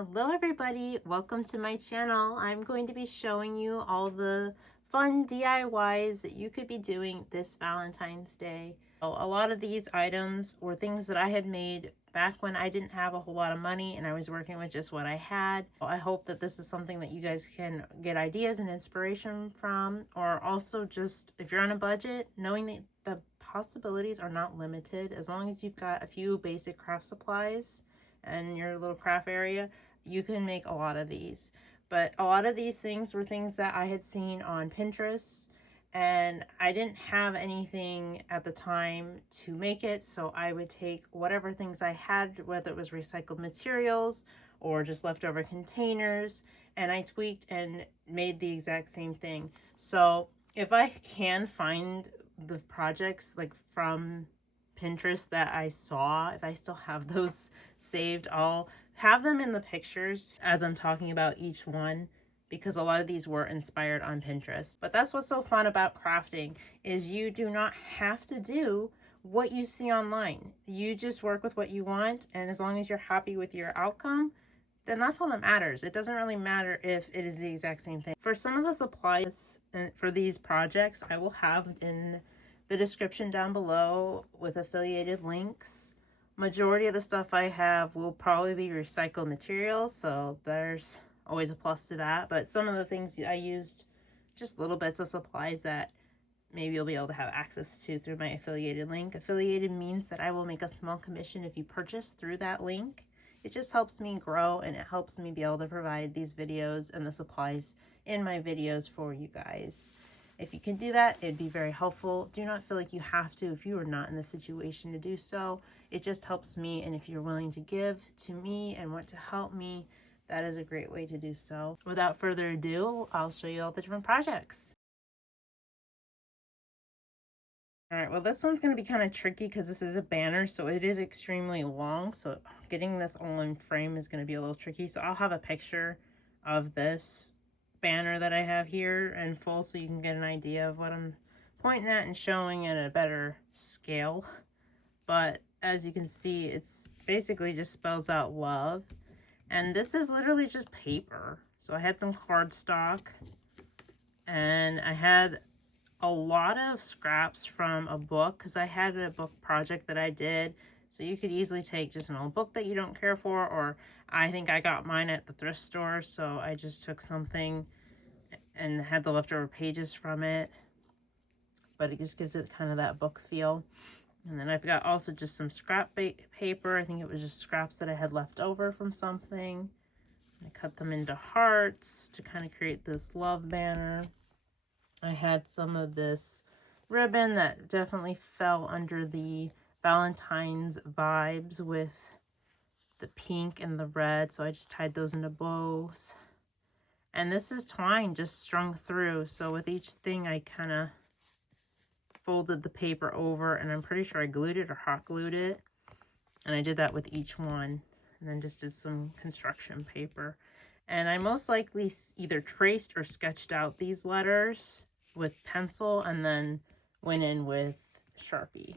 Hello everybody, welcome to my channel. I'm going to be showing you all the fun DIYs that you could be doing this Valentine's Day. A lot of these items were things that I had made back when I didn't have a whole lot of money and I was working with just what I had. I hope that this is something that you guys can get ideas and inspiration from, or also just if you're on a budget, knowing that the possibilities are not limited as long as you've got a few basic craft supplies and your little craft area, you can make a lot of these. But a lot of these things were things that I had seen on Pinterest, and I didn't have anything at the time to make it, so I would take whatever things I had, whether it was recycled materials or just leftover containers, and I tweaked and made the exact same thing. So if I can find the projects like from Pinterest that I saw, if I still have those saved, I'll have them in the pictures as I'm talking about each one, because a lot of these were inspired on Pinterest. But that's what's so fun about crafting, is you do not have to do what you see online. You just work with what you want, and as long as you're happy with your outcome, then that's all that matters. It doesn't really matter if it is the exact same thing. For some of the supplies for these projects, I will have in the description down below with affiliated links. Majority of the stuff I have will probably be recycled materials, so there's always a plus to that. But some of the things I used, just little bits of supplies that maybe you'll be able to have access to through my affiliated link. Affiliated means that I will make a small commission if you purchase through that link. It just helps me grow, and it helps me be able to provide these videos and the supplies in my videos for you guys. If you can do that, it'd be very helpful. Do not feel like you have to if you are not in the situation to do so. It just helps me, and if you're willing to give to me and want to help me, that is a great way to do so. Without further ado, I'll show you all the different projects. All right, well, this one's going to be kind of tricky because this is a banner, so it is extremely long. So getting this all in frame is going to be a little tricky. So I'll have a picture of this banner that I have here in full so you can get an idea of what I'm pointing at and showing at a better scale. But as you can see, it's basically just spells out love. And this is literally just paper. So I had some cardstock, and I had a lot of scraps from a book because I had a book project that I did. So you could easily take just an old book that you don't care for, or I think I got mine at the thrift store, so I just took something and had the leftover pages from it, but it just gives it kind of that book feel. And then I've got also just some scrap paper. I think it was just scraps that I had left over from something. I cut them into hearts to kind of create this love banner. I had some of this ribbon that definitely fell under the Valentine's vibes with the pink and the red, so I just tied those into bows. And this is twine just strung through, so with each thing I kind of folded the paper over, and I'm pretty sure I glued it or hot glued it, and I did that with each one, and then just did some construction paper. And I most likely either traced or sketched out these letters with pencil and then went in with Sharpie.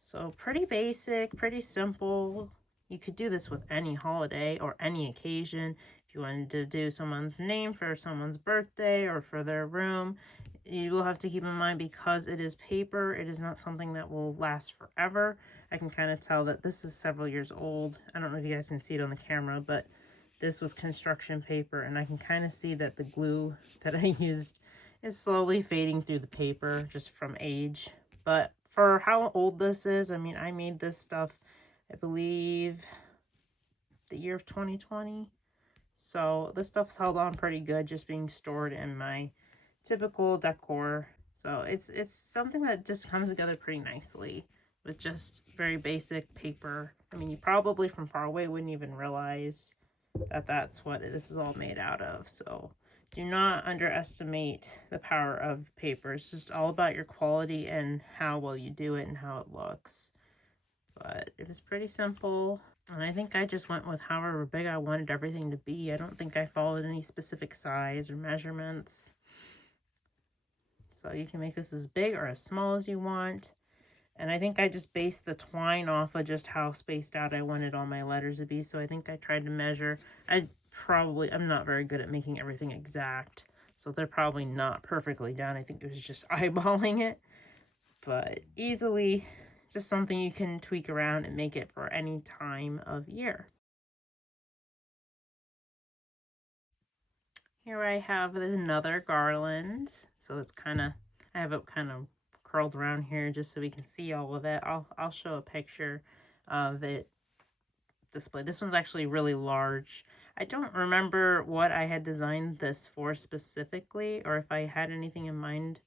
So pretty basic, pretty simple. You could do this with any holiday or any occasion. If you wanted to do someone's name for someone's birthday or for their room, you will have to keep in mind, because it is paper, it is not something that will last forever. I can kind of tell that this is several years old. I don't know if you guys can see it on the camera, but this was construction paper, and I can kind of see that the glue that I used is slowly fading through the paper just from age. But for how old this is, I mean, I made this stuff, I believe, the year of 2020. So this stuff's held on pretty good, just being stored in my typical decor. So it's something that just comes together pretty nicely with just very basic paper. I mean, you probably from far away wouldn't even realize that that's what this is all made out of. So do not underestimate the power of paper. It's just all about your quality and how well you do it and how it looks. But it was pretty simple. And I think I just went with however big I wanted everything to be. I don't think I followed any specific size or measurements. So you can make this as big or as small as you want. And I think I just based the twine off of just how spaced out I wanted all my letters to be. So I think I tried to measure. I'm not very good at making everything exact. So they're probably not perfectly done. I think it was just eyeballing it. But easily just something you can tweak around and make it for any time of year. Here I have another garland. So it's I have it kind of curled around here just so we can see all of it. I'll show a picture of it displayed. This one's actually really large. I don't remember what I had designed this for specifically, or if I had anything in mind.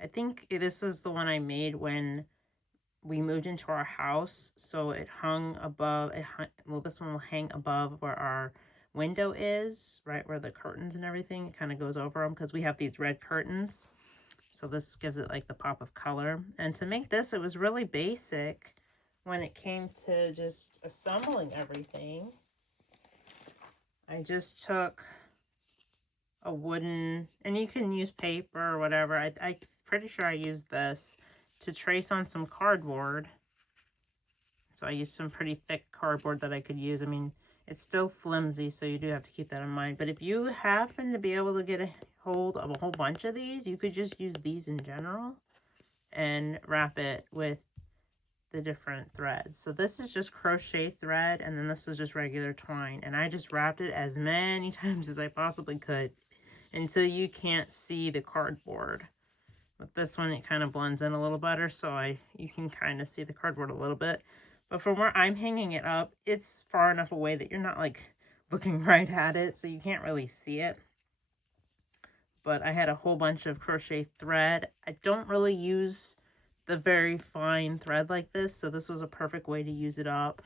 I think this was the one I made when we moved into our house, so it hung above. Well, this one will hang above where our window is, right where the curtains and everything. It kind of goes over them because we have these red curtains. So this gives it like the pop of color. And to make this, it was really basic when it came to just assembling everything. I just took a wooden, and you can use paper or whatever. I'm pretty sure I used this to trace on some cardboard. So I used some pretty thick cardboard that I could use. I mean, it's still flimsy, so you do have to keep that in mind. But if you happen to be able to get a hold of a whole bunch of these, you could just use these in general and wrap it with the different threads. So this is just crochet thread, and then this is just regular twine. And I just wrapped it as many times as I possibly could until you can't see the cardboard. With this one, it kind of blends in a little better, so you can kind of see the cardboard a little bit. But from where I'm hanging it up, it's far enough away that you're not like looking right at it, so you can't really see it. But I had a whole bunch of crochet thread. I don't really use the very fine thread like this, so this was a perfect way to use it up.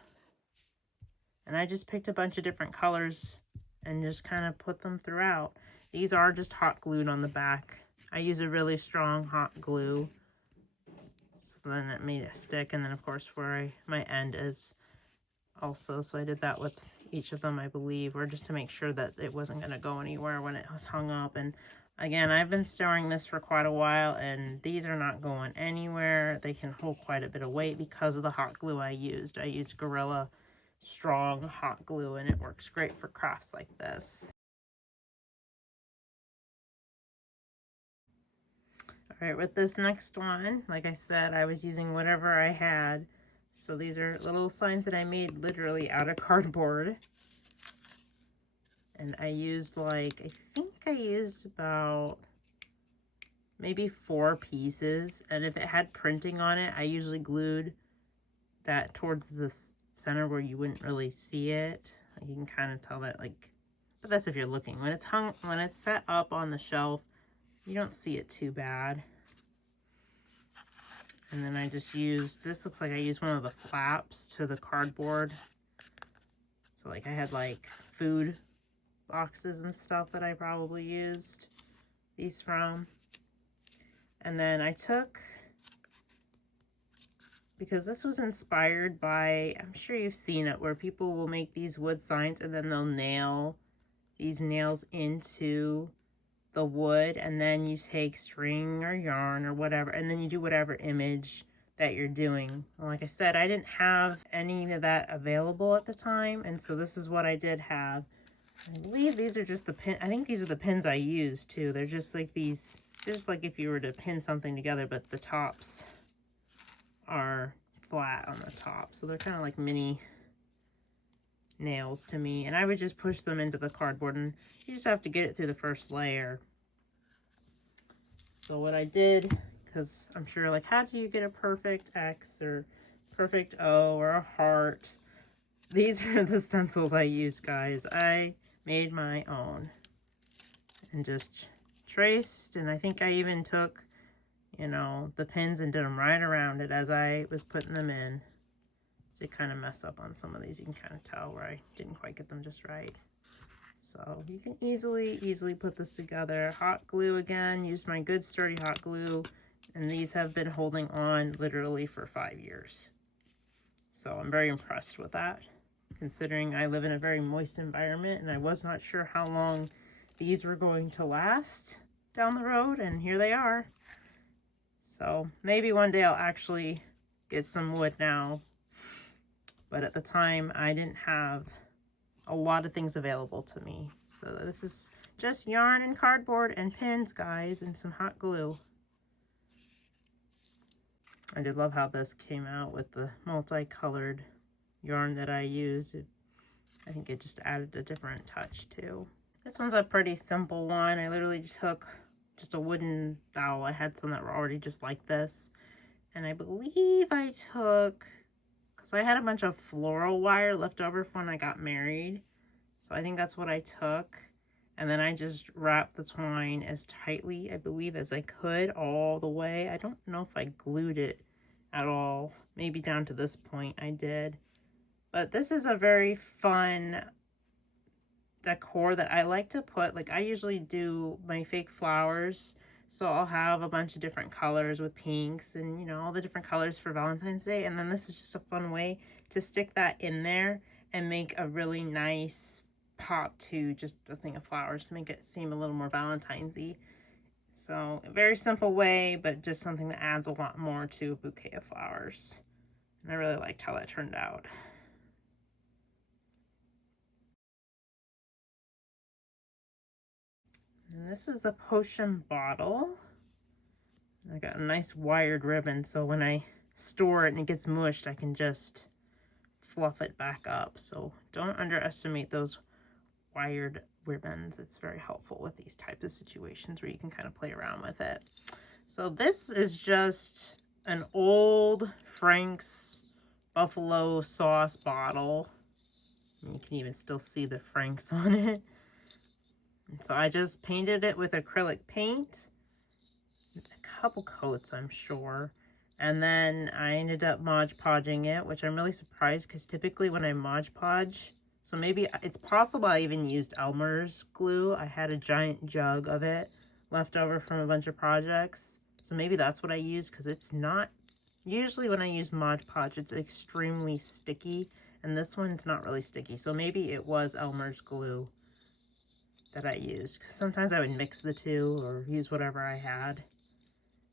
And I just picked a bunch of different colors and just kind of put them throughout. These are just hot glued on the back. I use a really strong hot glue, so then it made it stick. And then of course where my end is also, so I did that with each of them, I believe, or just to make sure that it wasn't going to go anywhere when it was hung up. And again, I've been storing this for quite a while, and these are not going anywhere. They can hold quite a bit of weight because of the hot glue I used. I used Gorilla Strong hot glue, and it works great for crafts like this. All right, with this next one, like I said, I was using whatever I had. So these are little signs that I made literally out of cardboard. And I used I think I used about maybe 4 pieces. And if it had printing on it, I usually glued that towards the center where you wouldn't really see it. You can kind of tell that, but that's if you're looking. When it's set up on the shelf, you don't see it too bad. And then I just used, this looks like I used one of the flaps to the cardboard. So I had food boxes and stuff that I probably used these from. And then I took, because this was inspired by, I'm sure you've seen it, where people will make these wood signs and then they'll nail these nails into the wood, and then you take string or yarn or whatever, and then you do whatever image that you're doing. Like I said, I didn't have any of that available at the time, and so this is what I did have. I believe these are just the pin. I think these are the pins I used too. They're just like these, just like if you were to pin something together, but the tops are flat on the top, so they're kind of like mini nails to me. And I would just push them into the cardboard, and you just have to get it through the first layer. So what I did, because I'm sure how do you get a perfect X or perfect O or a heart? These are the stencils I used, guys. I made my own and just traced, and I think I even took, the pins and did them right around it as I was putting them in. They kind of mess up on some of these. You can kind of tell where I didn't quite get them just right. So you can easily put this together. Hot glue again, used my good sturdy hot glue, and these have been holding on literally for 5 years. So I'm very impressed with that, considering I live in a very moist environment, and I was not sure how long these were going to last down the road, and here they are. So maybe one day I'll actually get some wood now. But at the time, I didn't have a lot of things available to me. So this is just yarn and cardboard and pins, guys, and some hot glue. I did love how this came out with the multicolored yarn that I used. I think it just added a different touch too. This one's a pretty simple one. I literally just took just a wooden dowel. I had some that were already just like this. And I believe I took, because I had a bunch of floral wire left over from when I got married. So I think that's what I took. And then I just wrapped the twine as tightly, I believe, as I could all the way. I don't know if I glued it at all. Maybe down to this point I did. But this is a very fun decor that I like to put. Like, I usually do my fake flowers. So I'll have a bunch of different colors with pinks and, you know, all the different colors for Valentine's Day. And then this is just a fun way to stick that in there and make a really nice pop to just a thing of flowers to make it seem a little more Valentine's-y. So a very simple way, but just something that adds a lot more to a bouquet of flowers. And I really liked how that turned out. And this is a potion bottle. I got a nice wired ribbon, so when I store it and it gets mushed, I can just fluff it back up. So don't underestimate those wired ribbons. It's very helpful with these types of situations where you can kind of play around with it. So this is just an old Frank's buffalo sauce bottle. You can even still see the Frank's on it. And so I just painted it with acrylic paint, a couple coats, I'm sure. And then I ended up Mod Podging it, which I'm really surprised because typically when I Mod Podge, so maybe it's possible I even used Elmer's glue. I had a giant jug of it left over from a bunch of projects. So maybe that's what I used, because it's not, usually when I use Mod Podge, it's extremely sticky. And this one's not really sticky. So maybe it was Elmer's glue that I used, because sometimes I would mix the two or use whatever I had.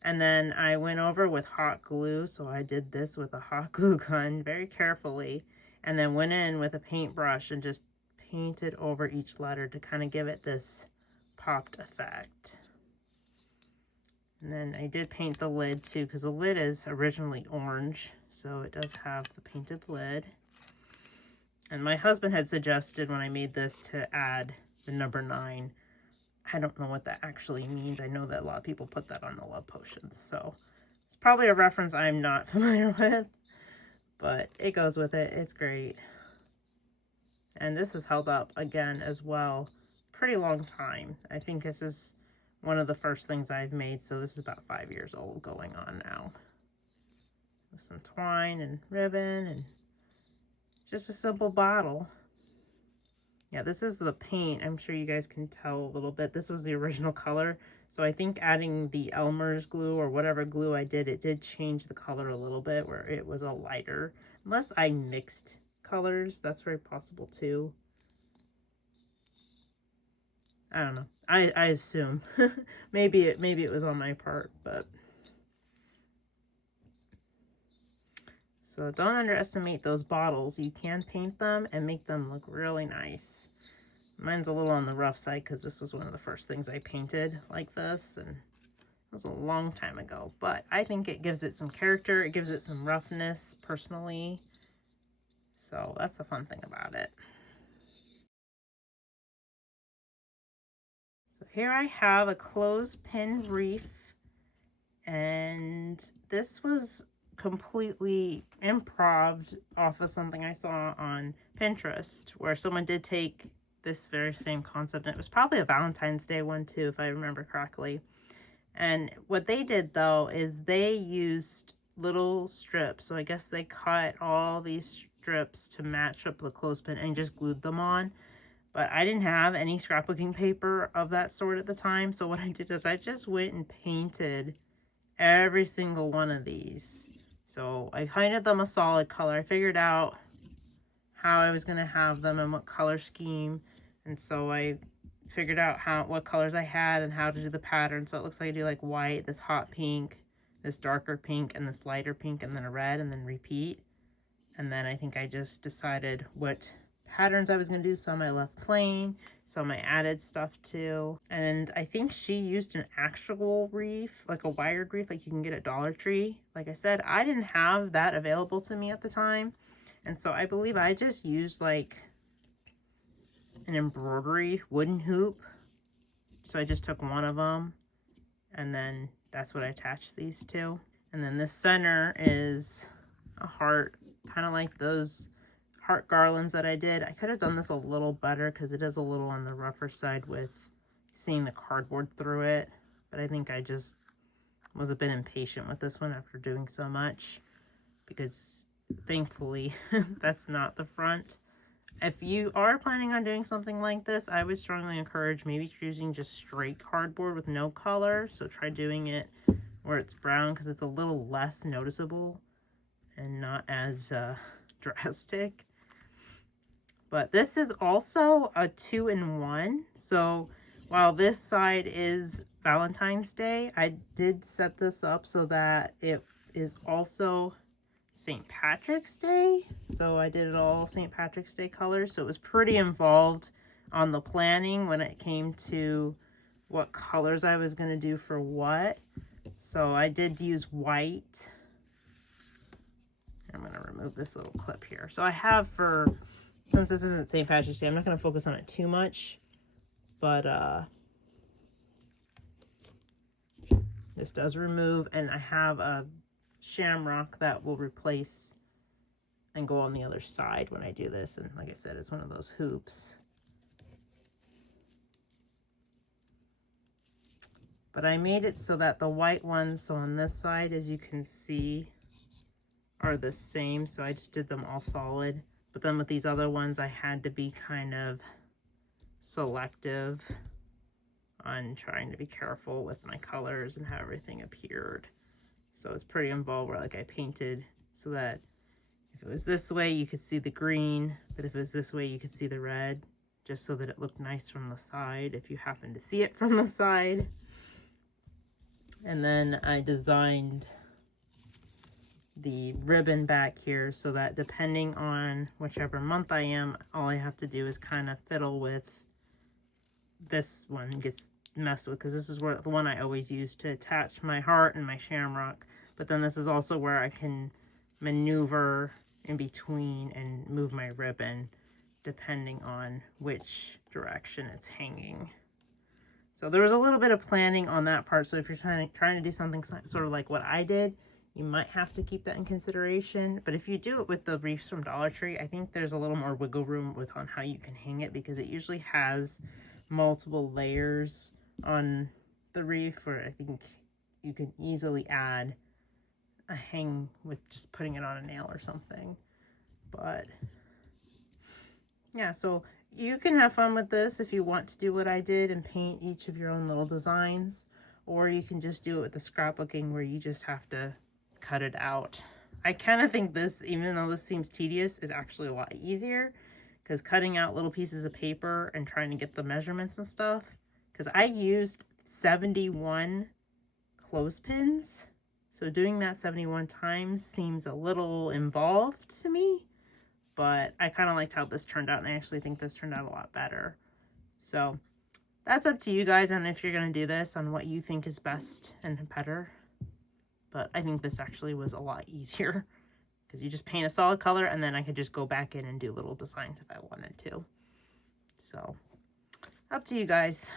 And then I went over with hot glue, so I did this with a hot glue gun very carefully, and then went in with a paintbrush and just painted over each letter to kind of give it this popped effect. And then I did paint the lid too, because the lid is originally orange, so it does have the painted lid. And my husband had suggested when I made this to add the number 9. I don't know what that actually means. I know that a lot of people put that on the love potions, so it's probably a reference I'm not familiar with, but it goes with it. It's great. And this has held up again as well pretty long time. I think this is one of the first things I've made, so this is about 5 years old going on now. With some twine and ribbon and just a simple bottle. Yeah, this is the paint. I'm sure you guys can tell a little bit. This was the original color. So I think adding the Elmer's glue or whatever glue I did, it did change the color a little bit where it was a lighter. Unless I mixed colors, that's very possible too. I don't know. I assume. maybe it was on my part, but so don't underestimate those bottles. You can paint them and make them look really nice. Mine's a little on the rough side because this was one of the first things I painted like this, and it was a long time ago. But I think it gives it some character. It gives it some roughness personally. So that's the fun thing about it. So here I have a clothespin wreath, and this was completely improv off of something I saw on Pinterest, where someone did take this very same concept, and it was probably a Valentine's Day one too, if I remember correctly. And what they did though is they used little strips, so I guess they cut all these strips to match up the clothespin and just glued them on. But I didn't have any scrapbooking paper of that sort at the time, so what I did is I just went and painted every single one of these. So I painted them a solid color. I figured out how I was going to have them and what color scheme, and so I figured out what colors I had and how to do the pattern. So it looks like I do like white, this hot pink, this darker pink and this lighter pink and then a red and then repeat. And then I think I just decided what patterns I was going to do. Some I left plain, some I added stuff to. And I think she used an actual reef, like a wired reef like you can get at Dollar Tree. Like I said, I didn't have that available to me at the time. And so I believe I just used like an embroidery wooden hoop. So I just took one of them and then that's what I attached these to. And then the center is a heart, kind of like those heart garlands that I did. I could have done this a little better because it is a little on the rougher side with seeing the cardboard through it. But I think I just was a bit impatient with this one after doing so much, because thankfully that's not the front. If you are planning on doing something like this, I would strongly encourage maybe choosing just straight cardboard with no color. So try doing it where it's brown because it's a little less noticeable and not as drastic. But this is also a 2-in-1. So while this side is Valentine's Day, I did set this up so that it is also St. Patrick's Day. So I did it all St. Patrick's Day colors. So it was pretty involved on the planning when it came to what colors I was going to do for what. So I did use white. I'm going to remove this little clip here. So I have since this isn't St. Patrick's Day, I'm not going to focus on it too much. But this does remove, and I have a shamrock that will replace and go on the other side when I do this. And like I said, it's one of those hoops. But I made it so that the white ones, so on this side, as you can see, are the same. So I just did them all solid. But then with these other ones, I had to be kind of selective on trying to be careful with my colors and how everything appeared. So it's pretty involved where like I painted so that if it was this way, you could see the green, but if it was this way, you could see the red, just so that it looked nice from the side if you happen to see it from the side. And then I designed the ribbon back here so that depending on whichever month I am, all I have to do is kind of fiddle with this one gets messed with, because this is where the one I always use to attach my heart and my shamrock. But then this is also where I can maneuver in between and move my ribbon depending on which direction it's hanging. So there was a little bit of planning on that part. So if you're trying to do something sort of like what I did, you might have to keep that in consideration. But if you do it with the wreaths from Dollar Tree, I think there's a little more wiggle room on how you can hang it, because it usually has multiple layers on the wreath, where I think you can easily add a hang with just putting it on a nail or something. But yeah, so you can have fun with this if you want to do what I did and paint each of your own little designs, or you can just do it with the scrapbooking where you just have to cut it out. I kind of think this, even though this seems tedious, is actually a lot easier, because cutting out little pieces of paper and trying to get the measurements and stuff, because I used 71 clothespins, so doing that 71 times seems a little involved to me, but I kind of liked how this turned out, and I actually think this turned out a lot better. So that's up to you guys on if you're going to do this, on what you think is best and better. But I think this actually was a lot easier, because you just paint a solid color and then I could just go back in and do little designs if I wanted to. So up to you guys.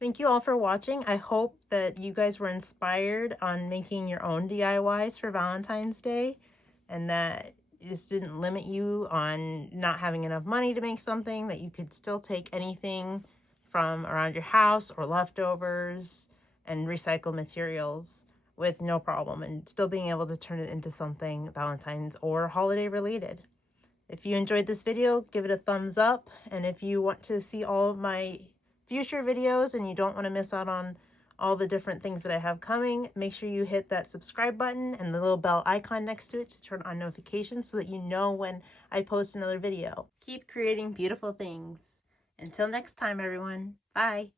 Thank you all for watching. I hope that you guys were inspired on making your own DIYs for Valentine's Day, and that this didn't limit you on not having enough money to make something, that you could still take anything from around your house or leftovers and recycle materials with no problem, and still being able to turn it into something Valentine's or holiday related. If you enjoyed this video, give it a thumbs up. And if you want to see all of my future videos and you don't want to miss out on all the different things that I have coming, make sure you hit that subscribe button and the little bell icon next to it to turn on notifications so that you know when I post another video. Keep creating beautiful things. Until next time, everyone. Bye.